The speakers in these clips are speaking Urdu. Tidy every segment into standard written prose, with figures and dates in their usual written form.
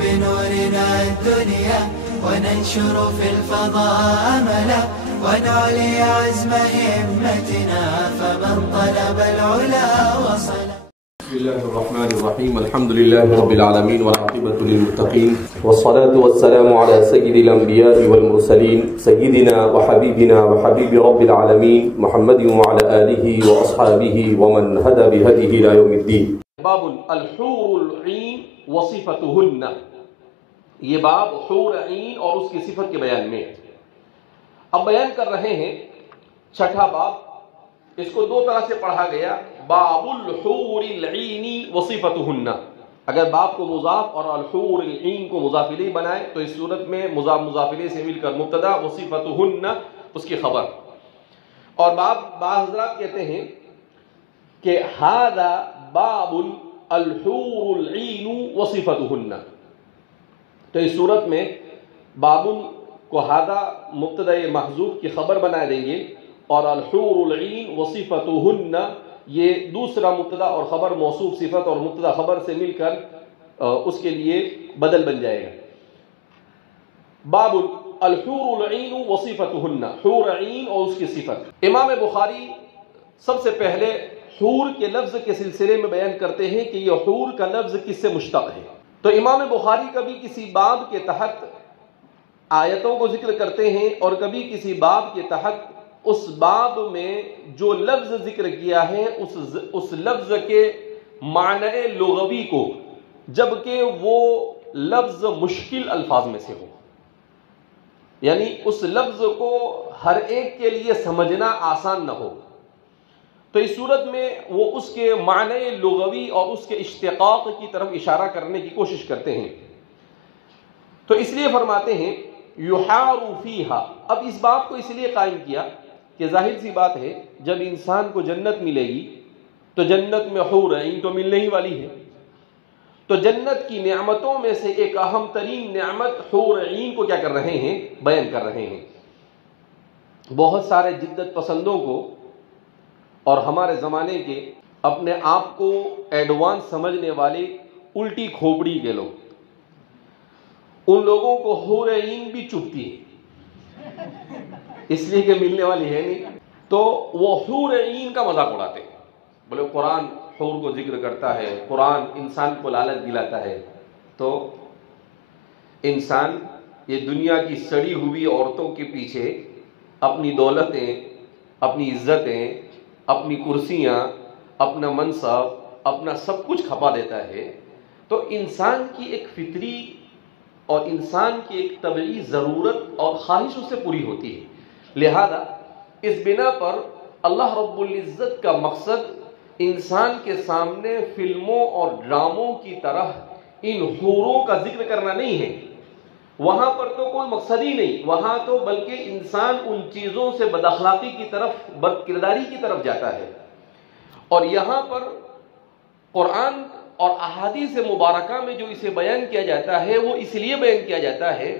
بنورنا الدنيا وننشر في الفضاء أملا ونعلي عزم همتنا فمن طلب العلا وصل. بسم الله الرحمن الرحيم. الحمد لله رب العالمين والعاقبة للمتقين والصلاة والسلام على سيد الأنبياء والمرسلين سيدنا وحبيبنا وحبيب رب العالمين محمد وعلى آله وأصحابه ومن هدى بهديه إلى يوم الدين. باب الحور العین وصفتهن، یہ باب حور عین اور اس کی صفت کے بیان میں اب بیان کر رہے ہیں چھٹا باب. اس کو دو طرح سے پڑھا گیا، باب الحور العین وصفتهن. اگر باب کو مضاف اور الحور العین کو مضاف الیہ بنائے تو اس صورت میں مضاف الیہ سے مل کر مبتدا، وصفتهن اس کی خبر. اور بعض حضرات کہتے ہیں کہ ھذا باب الحور العین وصفتهن، تو اس صورت میں باب کو ھذا مبتدا محذوف کی خبر بنا دیں گے اور الحور العین وصفتهن یہ دوسرا مبتدا اور خبر موصوف صفت اور مبتدا خبر سے مل کر اس کے لیے بدل بن جائے گا. باب الحور العین وصفتهن، حور عین اور اس کی صفت. امام بخاری سب سے پہلے حور کے لفظ کے سلسلے میں بیان کرتے ہیں کہ یہ حور کا لفظ کس سے مشتق ہے. تو امام بخاری کبھی کسی باب کے تحت آیتوں کو ذکر کرتے ہیں اور کبھی کسی باب کے تحت اس باب میں جو لفظ ذکر کیا ہے اس لفظ کے معنی لغوی کو، جبکہ وہ لفظ مشکل الفاظ میں سے ہو، یعنی اس لفظ کو ہر ایک کے لیے سمجھنا آسان نہ ہو، تو اس صورت میں وہ اس کے معنی لغوی اور اس کے اشتقاق کی طرف اشارہ کرنے کی کوشش کرتے ہیں. تو اس لیے فرماتے ہیں یحار فیہا. اب اس بات کو اس لیے قائم کیا کہ ظاہر سی بات ہے جب انسان کو جنت ملے گی تو جنت میں حور عین تو ملنے ہی والی ہے، تو جنت کی نعمتوں میں سے ایک اہم ترین نعمت حور عین کو کیا کر رہے ہیں، بیان کر رہے ہیں. بہت سارے جدت پسندوں کو اور ہمارے زمانے کے اپنے آپ کو ایڈوانس سمجھنے والے الٹی کھوپڑی کے لوگ، ان لوگوں کو حور عین بھی چبھتی ہے اس لیے کہ ملنے والی ہے نہیں، تو وہ حور عین کا مذاق اڑاتے ہیں. بولے قرآن حور کو ذکر کرتا ہے، قرآن انسان کو لالچ دلاتا ہے، تو انسان یہ دنیا کی سڑی ہوئی عورتوں کے پیچھے اپنی دولتیں، اپنی عزتیں، اپنی کرسیاں، اپنا منصب، اپنا سب کچھ کھپا دیتا ہے. تو انسان کی ایک فطری اور انسان کی ایک طبعی ضرورت اور خواہش اس سے پوری ہوتی ہے. لہذا اس بنا پر اللہ رب العزت کا مقصد انسان کے سامنے فلموں اور ڈراموں کی طرح ان حوروں کا ذکر کرنا نہیں ہے. وہاں پر تو کوئی مقصد ہی نہیں، وہاں تو بلکہ انسان ان چیزوں سے بد اخلاقی کی طرف، بد کرداری کی طرف جاتا ہے. اور یہاں پر قرآن اور احادیث مبارکہ میں جو اسے بیان کیا جاتا ہے وہ اس لیے بیان کیا جاتا ہے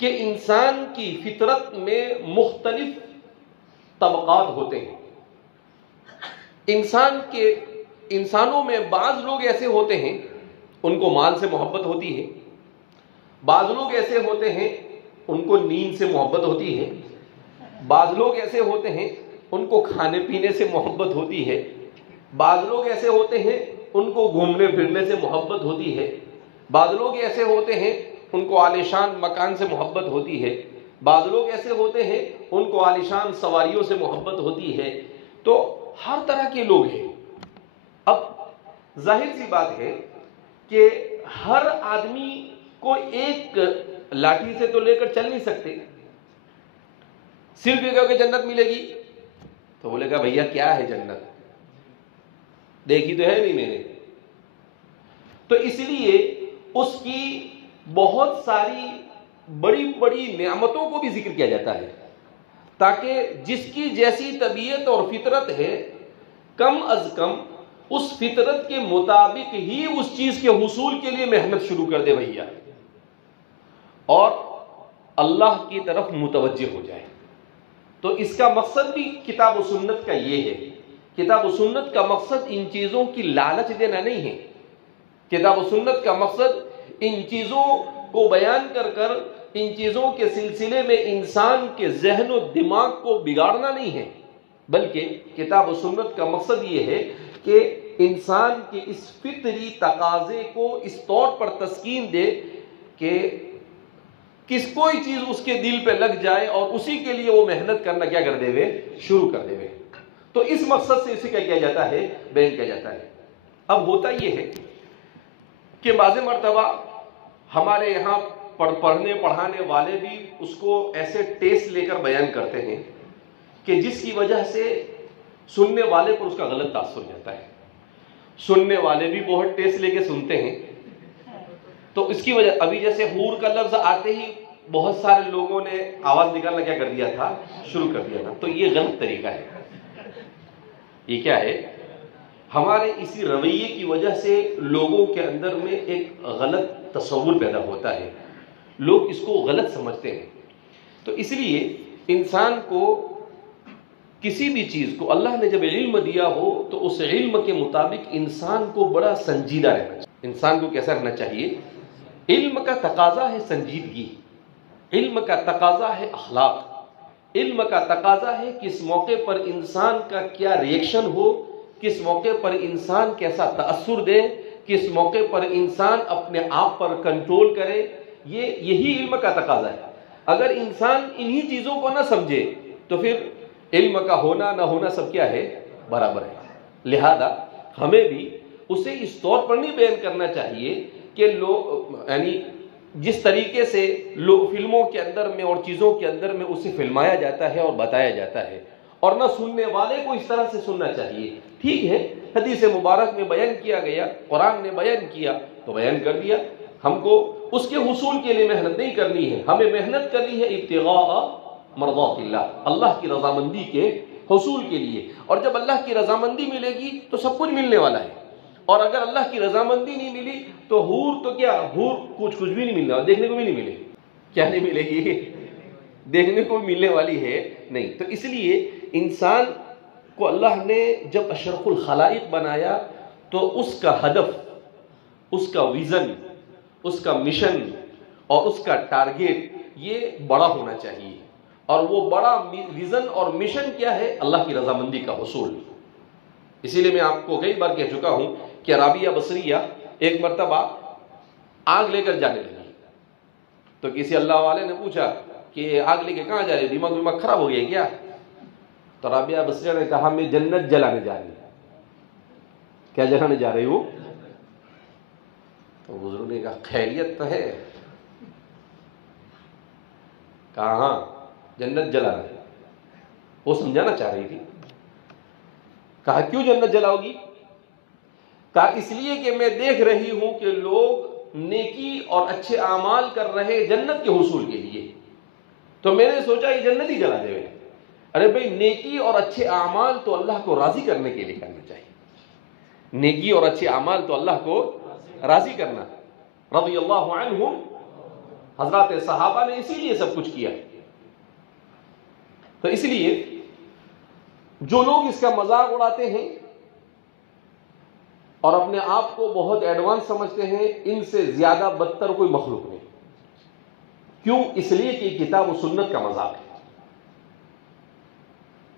کہ انسان کی فطرت میں مختلف طبقات ہوتے ہیں. انسانوں میں بعض لوگ ایسے ہوتے ہیں ان کو مال سے محبت ہوتی ہے، بعض لوگ ایسے ہوتے ہیں ان کو نیند سے محبت ہوتی ہے، بعض لوگ ایسے ہوتے ہیں ان کو کھانے پینے سے محبت ہوتی ہے، بعض لوگ ایسے ہوتے ہیں ان کو گھومنے پھرنے سے محبت ہوتی ہے، بعض لوگ ایسے ہوتے ہیں ان کو عالیشان مکان سے محبت ہوتی ہے، بعض لوگ ایسے ہوتے ہیں ان کو عالیشان سواریوں سے محبت ہوتی ہے. تو ہر طرح کے لوگ ہیں. اب ظاہر سی بات ہے کہ ہر آدمی کو ایک لاٹھی سے تو لے کر چل نہیں سکتے. صرف یہ کہو کہ جنت ملے گی تو بولے گا بھیا کیا ہے جنت، دیکھی تو ہے نہیں میں نے. تو اس لیے اس کی بہت ساری بڑی بڑی نعمتوں کو بھی ذکر کیا جاتا ہے تاکہ جس کی جیسی طبیعت اور فطرت ہے کم از کم اس فطرت کے مطابق ہی اس چیز کے حصول کے لیے محنت شروع کر دے بھیا اور اللہ کی طرف متوجہ ہو جائے. تو اس کا مقصد بھی کتاب و سنت کا یہ ہے. کتاب و سنت کا مقصد ان چیزوں کی لالچ دینا نہیں ہے. کتاب و سنت کا مقصد ان چیزوں کو بیان کر کر ان چیزوں کے سلسلے میں انسان کے ذہن و دماغ کو بگاڑنا نہیں ہے، بلکہ کتاب و سنت کا مقصد یہ ہے کہ انسان کے اس فطری تقاضے کو اس طور پر تسکین دے کہ کوئی چیز اس کے دل پہ لگ جائے اور اسی کے لیے وہ محنت کرنا کیا کر دے وے، شروع کر دے وے۔ تو اس مقصد سے اسے کیا جاتا ہے، بیان کیا جاتا ہے۔ اب ہوتا یہ ہے کہ بعض مرتبہ ہمارے یہاں پڑھنے پڑھانے والے بھی اس کو ایسے ٹیسٹ لے کر بیان کرتے ہیں کہ جس کی وجہ سے سننے والے پر اس کا غلط تاثر ہو جاتا ہے۔ سننے والے بھی بہت ٹیسٹ لے کے سنتے ہیں، تو اس کی وجہ ابھی جیسے حور کا لفظ آتے ہی بہت سارے لوگوں نے آواز نکالنا کیا کر دیا تھا، شروع کر دیا تھا۔ تو یہ غلط طریقہ ہے۔ یہ کیا ہے؟ ہمارے اسی رویے کی وجہ سے لوگوں کے اندر میں ایک غلط تصور پیدا ہوتا ہے، لوگ اس کو غلط سمجھتے ہیں۔ تو اس لیے انسان کو کسی بھی چیز کو اللہ نے جب علم دیا ہو تو اس علم کے مطابق انسان کو بڑا سنجیدہ رہنا چاہیے۔ انسان کو کیسا رہنا چاہیے؟ علم کا تقاضا ہے سنجیدگی، علم کا تقاضا ہے اخلاق، علم کا تقاضا ہے کس موقع پر انسان کا کیا ریئیکشن ہو، کس موقع پر انسان کیسا تأثر دے، کس موقع پر انسان اپنے آپ پر کنٹرول کرے۔ یہی علم کا تقاضا ہے۔ اگر انسان انہی چیزوں کو نہ سمجھے تو پھر علم کا ہونا نہ ہونا سب کیا ہے، برابر ہے۔ لہذا ہمیں بھی اسے اس طور پر نہیں بیان کرنا چاہیے کہ لوگ یعنی جس طریقے سے لوگ فلموں کے اندر میں اور چیزوں کے اندر میں اسے فلمایا جاتا ہے اور بتایا جاتا ہے، اور نہ سننے والے کو اس طرح سے سننا چاہیے۔ ٹھیک ہے، حدیث مبارک میں بیان کیا گیا، قرآن نے بیان کیا تو بیان کر دیا۔ ہم کو اس کے حصول کے لیے محنت نہیں کرنی ہے، ہمیں محنت کرنی ہے ابتغاء مرضات اللہ، اللہ کی رضامندی کے حصول کے لیے۔ اور جب اللہ کی رضامندی ملے گی تو سب کچھ ملنے والا ہے، اور اگر اللہ کی رضامندی نہیں ملی تو حور تو کیا، حور کچھ بھی نہیں ملنے والا، دیکھنے کو بھی نہیں ملے۔ کیا نہیں ملے گی؟ دیکھنے کو ملنے والی ہے نہیں۔ تو اس لیے انسان کو اللہ نے جب اشرف الخلائق بنایا تو اس کا ہدف، اس کا ویژن، اس کا مشن اور اس کا ٹارگیٹ یہ بڑا ہونا چاہیے۔ اور وہ بڑا ویژن اور مشن کیا ہے؟ اللہ کی رضامندی کا حصول۔ اسی لیے میں آپ کو کئی بار کہہ چکا ہوں کہ رابعہ بصریہ ایک مرتبہ آگ لے کر جانے لگی، تو کسی اللہ والے نے پوچھا کہ آگ لے کے کہاں جا رہی، دماغ خراب ہو گیا کیا؟ تو رابعہ بصریہ نے کہا میں جنت جلانے جا رہی ہوں۔ کیا جلانے جا رہی ہوں؟ تو بزرگ نے کہا خیریت تو ہے؟ کہا ہاں جنت جلانا ہے۔ وہ سمجھانا چاہ رہی تھی۔ کہا کیوں جنت جلاؤ گی؟ کہا اس لیے کہ میں دیکھ رہی ہوں کہ لوگ نیکی اور اچھے اعمال کر رہے جنت کے حصول کے لیے، تو میں نے سوچا یہ جنت ہی جلا دے۔ ارے بھائی نیکی اور اچھے اعمال تو اللہ کو راضی کرنے کے لیے کرنا چاہیے۔ نیکی اور اچھے اعمال تو اللہ کو راضی کرنا۔ رضی اللہ عنہم، حضرات صحابہ نے اسی لیے سب کچھ کیا۔ تو اس لیے جو لوگ اس کا مذاق اڑاتے ہیں اور اپنے آپ کو بہت ایڈوانس سمجھتے ہیں، ان سے زیادہ بدتر کوئی مخلوق نہیں۔ کیوں؟ اس لیے کہ کتاب و سنت کا مذاق ہے۔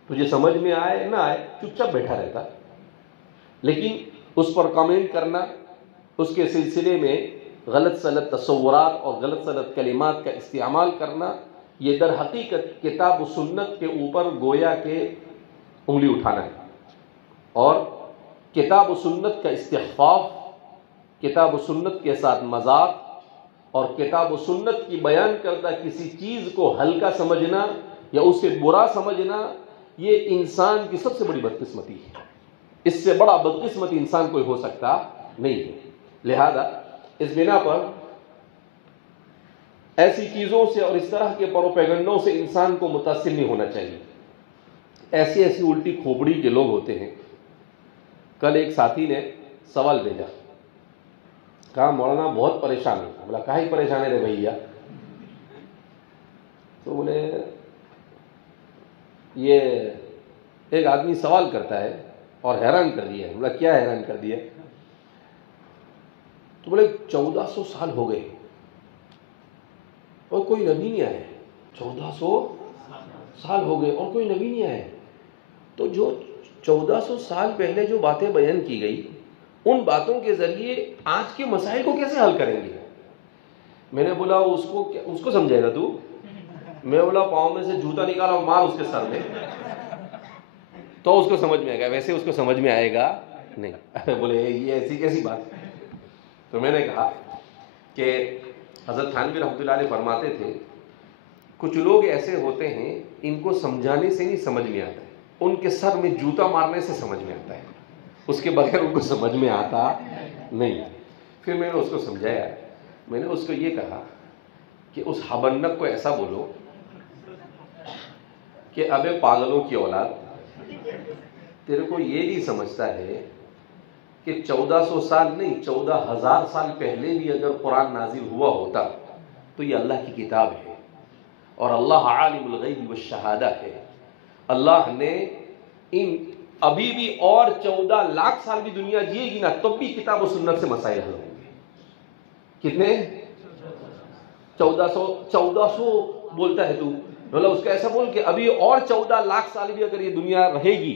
تجھے سمجھ میں آئے نہ آئے چپ چاپ بیٹھا رہتا، لیکن اس پر کامنٹ کرنا، اس کے سلسلے میں غلط سلط تصورات اور غلط سلط کلمات کا استعمال کرنا، یہ در حقیقت کتاب و سنت کے اوپر گویا کہ انگلی اٹھانا ہے، اور کتاب و سنت کا استخفاف، کتاب و سنت کے ساتھ مذاق اور کتاب و سنت کی بیان کردہ کسی چیز کو ہلکا سمجھنا یا اسے برا سمجھنا، یہ انسان کی سب سے بڑی بدقسمتی ہے۔ اس سے بڑا بدقسمت انسان کوئی ہو سکتا نہیں ہے۔ لہذا اس بنا پر ایسی چیزوں سے اور اس طرح کے پروپیگنڈوں سے انسان کو متاثر نہیں ہونا چاہیے۔ ایسی الٹی کھوپڑی کے لوگ ہوتے ہیں۔ کل ایک ساتھی نے سوال بھیجا، کہا مولانا بہت پریشان ہے۔ بولا کاہی پریشان ہے رے بھیا؟ تو بولے یہ ایک آدمی سوال کرتا ہے اور حیران کر دیا ہے۔ بولا کیا حیران کر دیا؟ تو بولے 1400 سال ہو گئے اور کوئی نبی نہیں آیا. 1400 سال ہو گئے اور کوئی نبی نہیں آیا. تو جو 1400 سال پہلے جو باتیں بیان کی گئی ان باتوں کے ذریعے آج کے مسائل کو کیسے حل کریں گے؟ میں نے بولا اس کو سمجھے گا تو؟ میں بولا پاؤں میں سے جوتا نکالا اور مار اس کے سر میں تو اس کو سمجھ میں آئے گا, ویسے اس کو سمجھ میں آئے گا نہیں. بولے یہ ایسی کیسی بات؟ تو میں نے کہا کہ حضرت تھانوی رحمۃ اللہ علیہ فرماتے تھے کچھ لوگ ایسے ہوتے ہیں ان کو سمجھانے سے نہیں سمجھ میں آتا ہے, ان کے سر میں جوتا مارنے سے سمجھ میں آتا ہے, اس کے بغیر ان کو سمجھ میں آتا نہیں. پھر میں نے اس کو سمجھایا, میں نے اس کو یہ کہا کہ اس حبنک کو ایسا بولو کہ ابے پاگلوں کی اولاد, تیرے کو یہ نہیں سمجھتا ہے کہ 1400 سال نہیں 14,000 سال پہلے بھی اگر قرآن نازل ہوا ہوتا تو یہ اللہ کی کتاب ہے اور اللہ عالم الغیب والشہادہ ہے. اللہ نے ان ابھی بھی اور 14 لاکھ سال بھی دنیا جیے گی نا تب بھی کتاب و سنت سے مسائل حل ہوں گے. کتنے؟ 1400 بولتا ہے تو مطلب اس کا ایسا بول کہ ابھی اور 14 لاکھ سال بھی اگر یہ دنیا رہے گی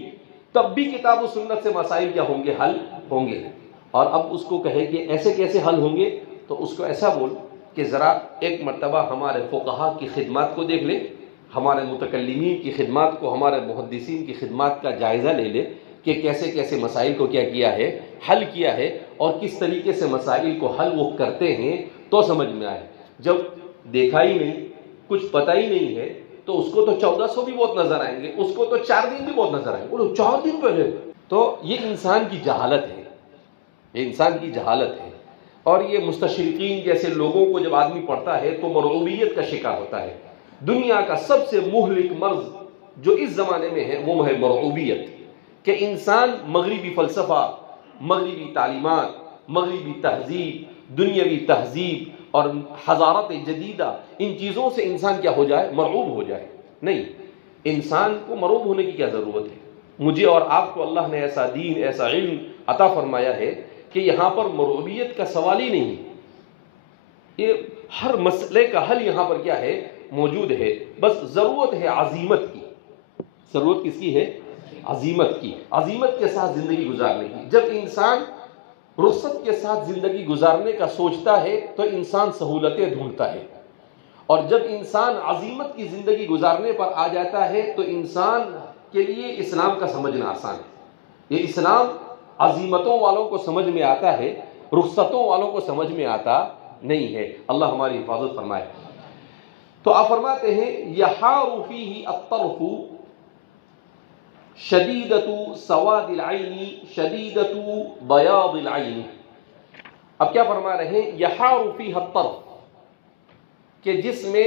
تب بھی کتاب و سنت سے مسائل کیا ہوں گے؟ حل ہوں گے. اور اب اس کو کہے کہ ایسے کیسے حل ہوں گے, تو اس کو ایسا بول کہ ذرا ایک مرتبہ ہمارے فقہا کی خدمات کو دیکھ لے, ہمارے متکلمین کی خدمات کو, ہمارے محدثین کی خدمات کا جائزہ لے لے کہ کیسے کیسے مسائل کو کیا کیا ہے, حل کیا ہے, اور کس طریقے سے مسائل کو حل وہ کرتے ہیں تو سمجھ میں آئے. جب دیکھا ہی نہیں, کچھ پتہ ہی نہیں ہے, تو اس کو تو 1400 بھی بہت نظر آئیں گے, اس کو تو 4 دن بھی بہت نظر آئیں گے. بولو 4 دن پہلے, تو یہ انسان کی جہالت ہے, یہ انسان کی جہالت ہے. اور یہ مستشرقین جیسے لوگوں کو جب آدمی پڑھتا ہے تو مرعوبیت کا شکار ہوتا ہے. دنیا کا سب سے مہلک مرض جو اس زمانے میں ہے وہ ہے مرعوبیت, کہ انسان مغربی فلسفہ, مغربی تعلیمات, مغربی تہذیب, دنیاوی تہذیب اور حضارت جدیدہ, ان چیزوں سے انسان کیا ہو جائے؟ مرعوب ہو جائے. نہیں, انسان کو مرعوب ہونے کی کیا ضرورت ہے؟ مجھے اور آپ کو اللہ نے ایسا دین, ایسا علم عطا فرمایا ہے کہ یہاں پر مرعوبیت کا سوال ہی نہیں. یہ ہر مسئلے کا حل یہاں پر کیا ہے؟ موجود ہے. بس ضرورت ہے عزیمت کی. ضرورت کس کی ہے؟ عزیمت کی. عزیمت کے ساتھ زندگی گزارنے کی. جب انسان رخصت کے ساتھ زندگی گزارنے کا سوچتا ہے تو انسان سہولتیں ڈھونڈتا ہے, اور جب انسان عزیمت کی زندگی گزارنے پر آ جاتا ہے تو انسان کے لیے اسلام کا سمجھنا آسان ہے. یہ اسلام عزیمتوں والوں کو سمجھ میں آتا ہے, رخصتوں والوں کو سمجھ میں آتا نہیں ہے. اللہ ہماری حفاظت فرمائے. تو آپ فرماتے ہیں یحار فیہ الطرف شدیدۃ سواد العین شدیدۃ بیاض العین. اب کیا فرما رہے ہیں؟ یحار فیہ الطرف, کہ جس میں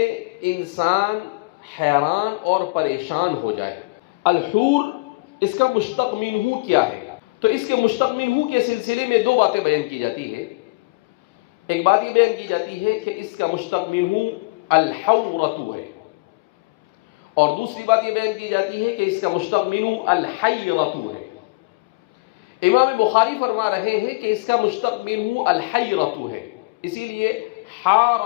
انسان حیران اور پریشان ہو جائے. الحور اس کا مشتق منہ کیا ہے؟ تو اس کے مشتق منہ کے سلسلے میں 2 باتیں بیان کی جاتی ہے. ایک بات یہ بیان کی جاتی ہے کہ اس کا مشتق منہ الحورۃ ہے, اور دوسری بات یہ بیان کی جاتی ہے کہ اس کا مشتق منہ الحیرۃ ہے. امام بخاری فرما رہے ہیں کہ اس کا مشتق منہ الحیرۃ ہے, اسی لیے حار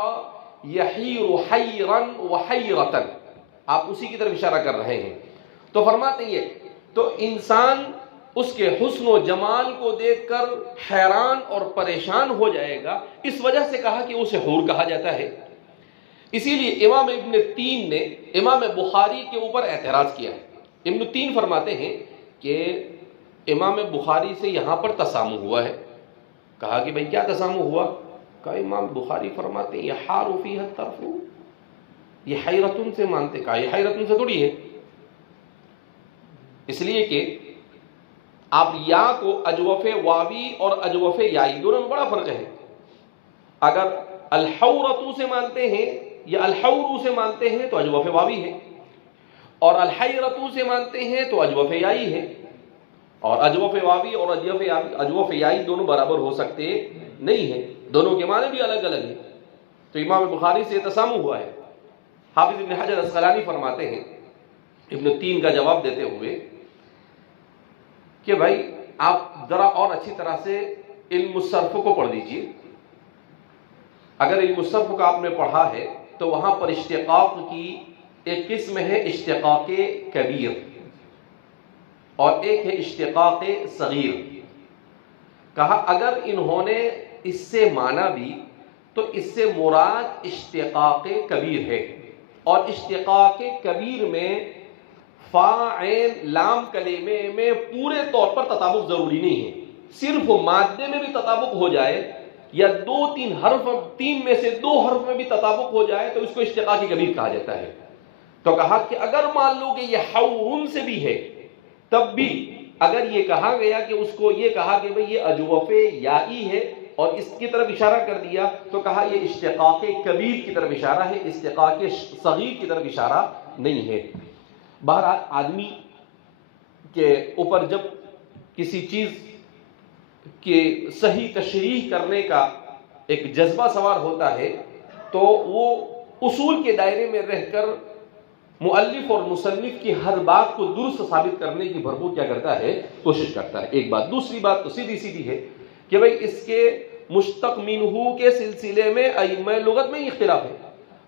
یحیر حیرا وحیرۃ, آپ اسی کی طرف اشارہ کر رہے ہیں. تو فرماتے ہیں تو انسان اس کے حسن و جمال کو دیکھ کر حیران اور پریشان ہو جائے گا. اس وجہ سے کہا کہ اسے حور کہا جاتا ہے. اسی لیے امام ابن تین نے امام بخاری کے اوپر اعتراض کیا ہے. ابن تین فرماتے ہیں کہ امام بخاری سے یہاں پر تسامح ہوا ہے. کہا کہ بھئی کیا تسامح ہوا؟ کہا امام بخاری فرماتے ہیں یحار فیہ الطرف, یہ حیرتن سے مانتے. کہا یہ حیرتن سے تھوڑی ہے, اس لیے کہ آپ یا کو اجوف واوی اور اجوف یائی دونوں میں بڑا فرق ہے. اگر الحورۃ سے مانتے ہیں یا الحور سے مانتے ہیں تو اجوف واوی ہے, اور الحیرۃ سے مانتے ہیں تو اجوف یائی ہے. اور اجوف واوی اور اجوف یائی دونوں برابر ہو سکتے نہیں ہیں, دونوں کے معنی بھی الگ الگ ہیں. تو امام بخاری سے تسامح ہوا ہے. حافظ ابن حجر اسقلانی فرماتے ہیں ابن تین کا جواب دیتے ہوئے کہ بھائی آپ ذرا اور اچھی طرح سے علم الصرف کو پڑھ دیجئے. اگر علم الصرف کا آپ نے پڑھا ہے تو وہاں پر اشتقاق کی ایک قسم ہے اشتقاق کبیر اور ایک ہے اشتقاق صغیر. کہا اگر انہوں نے اس سے مانا بھی تو اس سے مراد اشتقاق کبیر ہے، اور اشتقاق کبیر میں فا عین لام کلمے میں پورے طور پر تطابق ضروری نہیں ہے، صرف مادے میں بھی تطابق ہو جائے یا تین میں سے دو حرف میں بھی تطابق ہو جائے تو اس کو اشتقاق کبیر کہا جاتا ہے. تو کہا کہ اگر مان لو کہ یہ حورن سے بھی ہے تب بھی اگر یہ کہا گیا کہ اس کو یہ کہا کہ بھئی یہ اجوف یائی ہے اور اس کی طرف اشارہ کر دیا تو کہا یہ اشتقاق کبیر کی طرف اشارہ ہے، اشتقاق صغیر کی طرف اشارہ نہیں ہے. بہرحال آدمی کے اوپر جب کسی چیز کی صحیح تشریح کرنے کا ایک جذبہ سوار ہوتا ہے تو وہ اصول کے دائرے میں رہ کر مؤلف اور مصنف کی ہر بات کو درست ثابت کرنے کی بھرپور کیا کرتا ہے، کوشش کرتا ہے. ایک بات. دوسری بات تو سیدھی سیدھی ہے کہ بھئی اس کے مشتق منہ کے سلسلے میں ائمہ لغت میں اختلاف ہے.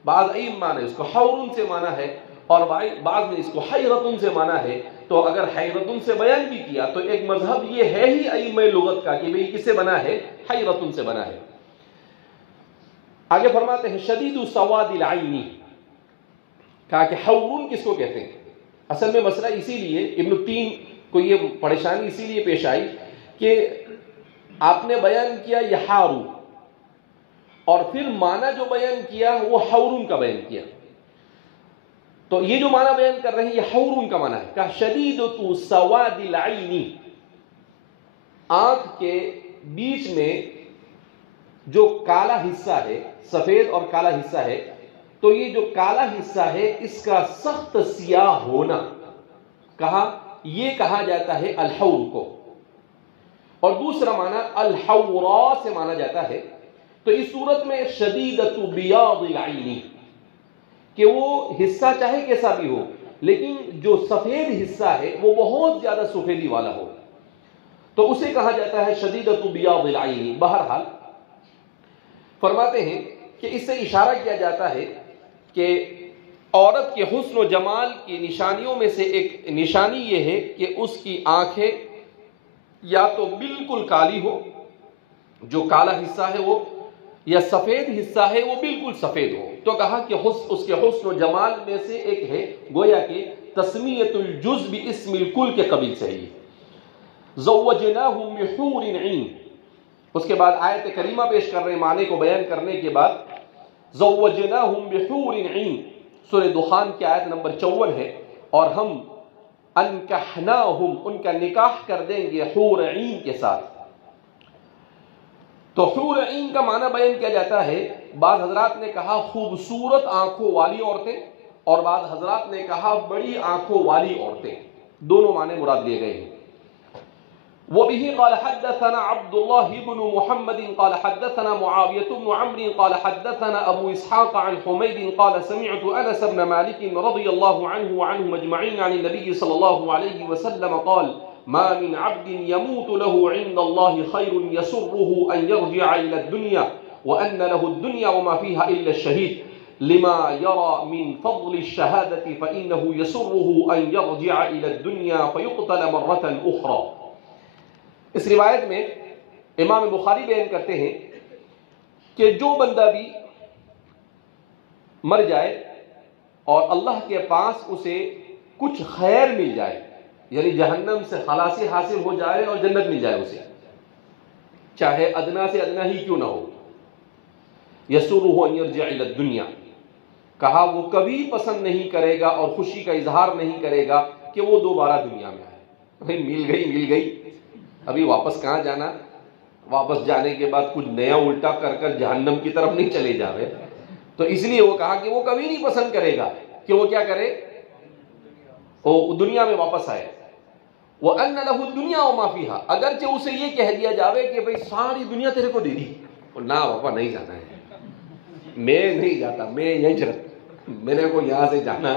بعض ائمہ نے اس کو حورن سے مانا ہے اور بعض نے اس کو حیرتن سے مانا ہے. تو اگر حیرتن سے بیان بھی کیا تو ایک مذہب یہ ہے ہی ائمہ لغت کا کہ بھئی کس سے بنا ہے، حیرتن سے بنا ہے. آگے فرماتے ہیں شدید سواد العین. کہا کہ حورن کس کو کہتے ہیں؟ اصل میں مسئلہ اسی لیے ابن تین کو یہ پریشانی اسی لیے پیش آئی کہ آپ نے بیان کیا یہ حارو اور پھر معنی جو بیان کیا وہ حورن کا بیان کیا. تو یہ جو معنی بیان کر رہے ہیں یہ حورن کا معنی ہے. کہا شدیدۃ سواد العین، آنکھ کے بیچ میں جو کالا حصہ ہے، سفید اور کالا حصہ ہے، تو یہ جو کالا حصہ ہے اس کا سخت سیاہ ہونا، کہا یہ کہا جاتا ہے الحور کو. اور دوسرا معنی الحورا سے مانا جاتا ہے. تو اس صورت میں شدیدۃ بیاض العین کہ وہ حصہ چاہے کیسا بھی ہو لیکن جو سفید حصہ ہے وہ بہت زیادہ سفیدی والا ہو تو اسے کہا جاتا ہے شدیدۃ بیاض العین. بہرحال فرماتے ہیں کہ اس سے اشارہ کیا جاتا ہے کہ عورت کے حسن و جمال کی نشانیوں میں سے ایک نشانی یہ ہے کہ اس کی آنکھیں یا تو بالکل کالی ہو، جو کالا حصہ ہے وہ، یا سفید حصہ ہے وہ بالکل سفید ہو. تو کہا کہ اس کے حسن و جمال میں سے ایک ہے گویا کہ تسمیۃ الجزء باسم الکل کے قبیل سے ہی. زوجناہم بحور عین. اس کے بعد آیت کریمہ پیش کر رہے ہیں معنی کو بیان کرنے کے بعد. زوجناہم بحور عین سورہ دخان کی آیت نمبر 54 ہے، اور ہم انکحناہم ان کا نکاح کر دیں گے حور عین کے ساتھ. تو حور عین کا معنی بیان کیا جاتا ہے. بعض حضرات نے کہا خوبصورت آنکھوں والی عورتیں، اور بعض حضرات نے کہا بڑی آنکھوں والی عورتیں. دونوں معنی مراد لیے گئے ہیں. وبه قال حدثنا عبد الله بن محمد قال حدثنا معاوية بن عمرو قال حدثنا أبو إسحاق عن حميد قال سمعت أنس بن مالك رضي الله عنه وعنهم أجمعين عن النبي صلى الله عليه وسلم قال ما من عبد يموت له عند الله خير يسره أن يرجع إلى الدنيا وأن له الدنيا وما فيها إلا الشهيد لما يرى من فضل الشهادة فإنه يسره أن يرجع إلى الدنيا فيقتل مرة أخرى. اس روایت میں امام بخاری بیان کرتے ہیں کہ جو بندہ بھی مر جائے اور اللہ کے پاس اسے کچھ خیر مل جائے، یعنی جہنم سے خلاصی حاصل ہو جائے اور جنت مل جائے اسے، چاہے ادنا سے ادنا ہی کیوں نہ ہو، یسرہ ان یرجع الی الدنیا، کہا وہ کبھی پسند نہیں کرے گا اور خوشی کا اظہار نہیں کرے گا کہ وہ دوبارہ دنیا میں آئے. مل گئی ابھی واپس کہاں جانا، واپس جانے کے بعد کچھ نیا الٹا کر جہنم کی طرف نہیں چلے جا رہے. تو اس لیے وہ کہا کہ وہ کبھی نہیں پسند کرے گا کہ وہ کیا کرے، وہ دنیا میں واپس آئے. وَأَنَّ لَهُ الدُّنْيَا وَمَا فِيهَا، اگرچہ اسے یہ کہہ دیا جاوے کہ بھئی ساری دنیا تیرے کو دے دی، نہ بابا نہیں جانا ہے، میں نہیں جاتا، میں یہیں چلتا، میرے کو یہاں سے جانا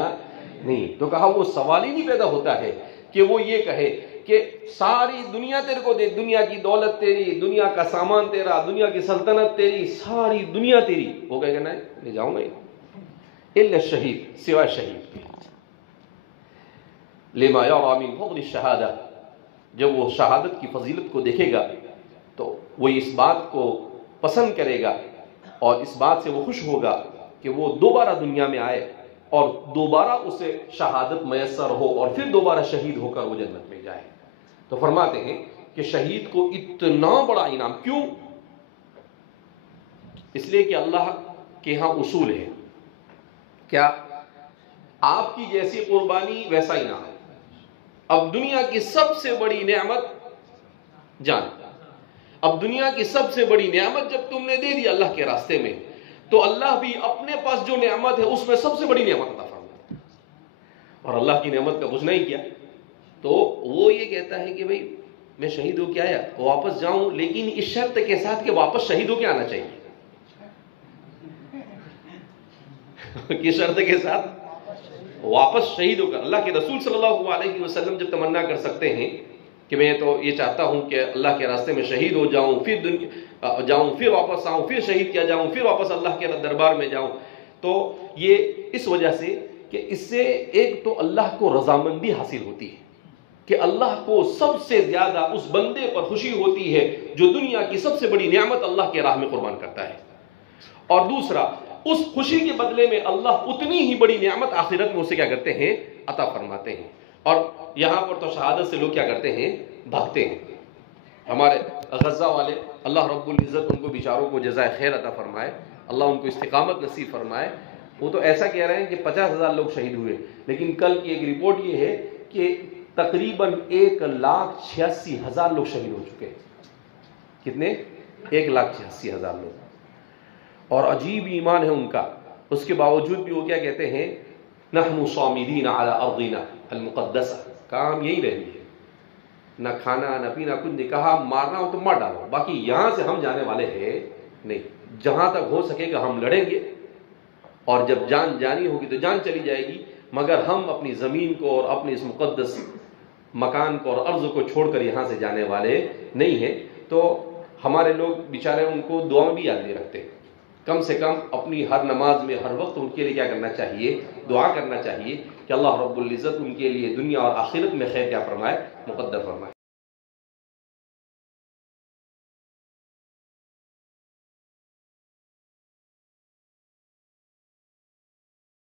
نہیں. تو کہا وہ سوال ہی نہیں پیدا ہوتا ہے کہ وہ یہ کہے کہ ساری دنیا تیرے کو دے، دنیا کی دولت تیری، دنیا کا سامان تیرا، دنیا کی سلطنت تیری، ساری دنیا تیری، وہ کیا کہنا ہے؟ لے جاؤں گا الا الشہید، سوائے شہید کے، لما یری من فضل الشہادہ، جب وہ شہادت کی فضیلت کو دیکھے گا تو وہ اس بات کو پسند کرے گا اور اس بات سے وہ خوش ہوگا کہ وہ دوبارہ دنیا میں آئے اور دوبارہ اسے شہادت میسر ہو اور پھر دوبارہ شہید ہو کر وہ جنت میں جائے۔ تو فرماتے ہیں کہ شہید کو اتنا بڑا انعام کیوں؟ اس لیے کہ اللہ کے ہاں اصول ہے، کیا؟ آپ کی جیسی قربانی ویسا انعام۔ اب دنیا کی سب سے بڑی نعمت جان، اب دنیا کی سب سے بڑی نعمت جب تم نے دے دی اللہ کے راستے میں، تو اللہ بھی اپنے پاس جو نعمت ہے اس میں سب سے بڑی نعمت عطا فرماتا ہے، اور اللہ کی نعمت کا کچھ نہیں کیا تو وہ یہ کہتا ہے کہ بھئی میں شہید ہو کے آیا، واپس جاؤں، لیکن اس شرط کے ساتھ کہ واپس شہید ہو کے آنا چاہیے۔ کس شرط کے ساتھ؟ واپس شہید ہو کر۔ اللہ کے رسول صلی اللہ علیہ وسلم جب تمنا کر سکتے ہیں کہ میں تو یہ چاہتا ہوں کہ اللہ کے راستے میں شہید ہو جاؤں، پھر واپس آؤں، پھر شہید کیا جاؤں، پھر واپس اللہ کے دربار میں جاؤں، تو یہ اس وجہ سے کہ اس سے ایک تو اللہ کو رضامندی حاصل ہوتی ہے کہ اللہ کو سب سے زیادہ اس بندے پر خوشی ہوتی ہے جو دنیا کی سب سے بڑی نعمت اللہ کے راہ میں قربان کرتا ہے، اور دوسرا اس خوشی کے بدلے میں اللہ اتنی ہی بڑی نعمت آخرت میں اسے کیا کرتے ہیں؟ عطا فرماتے ہیں۔ اور یہاں پر تو شہادت سے لوگ کیا کرتے ہیں؟ بھاگتے ہیں۔ ہمارے غزہ والے، اللہ رب العزت ان کو بیچاروں کو جزائے خیر عطا فرمائے، اللہ ان کو استقامت نصیب فرمائے، وہ تو ایسا کہہ رہے ہیں کہ 50,000 لوگ شہید ہوئے، لیکن کل کی ایک رپورٹ یہ ہے کہ تقریباً 1,86,000 لوگ شہید ہو چکے ہیں۔ کتنے؟ 1,86,000 لوگ، اور عجیب ایمان ہے ان کا، اس کے باوجود بھی وہ کیا کہتے ہیں؟ نحن صامدین علی ارضنا المقدسہ، کام یہی رہی ہے، نہ کھانا نہ پینا، کچھ نہیں، کہا مارنا ہو تو مار ڈالو، باقی یہاں سے ہم جانے والے ہیں نہیں، جہاں تک ہو سکے گا ہم لڑیں گے، اور جب جان جانی ہوگی تو جان چلی جائے گی، مگر ہم اپنی زمین کو اور اپنے اس مقدس مکان کو اور ارض کو چھوڑ کر یہاں سے جانے والے نہیں ہیں۔ تو ہمارے لوگ بیچارے ان کو دعا میں بھی یاد نہیں رکھتے، کم سے کم اپنی ہر نماز میں ہر وقت ان کے لیے کیا کرنا چاہیے؟ دعا کرنا چاہیے کہ اللہ رب العزت ان کے لیے دنیا اور آخرت میں خیر کیا فرمائے؟ مقدر فرمائے۔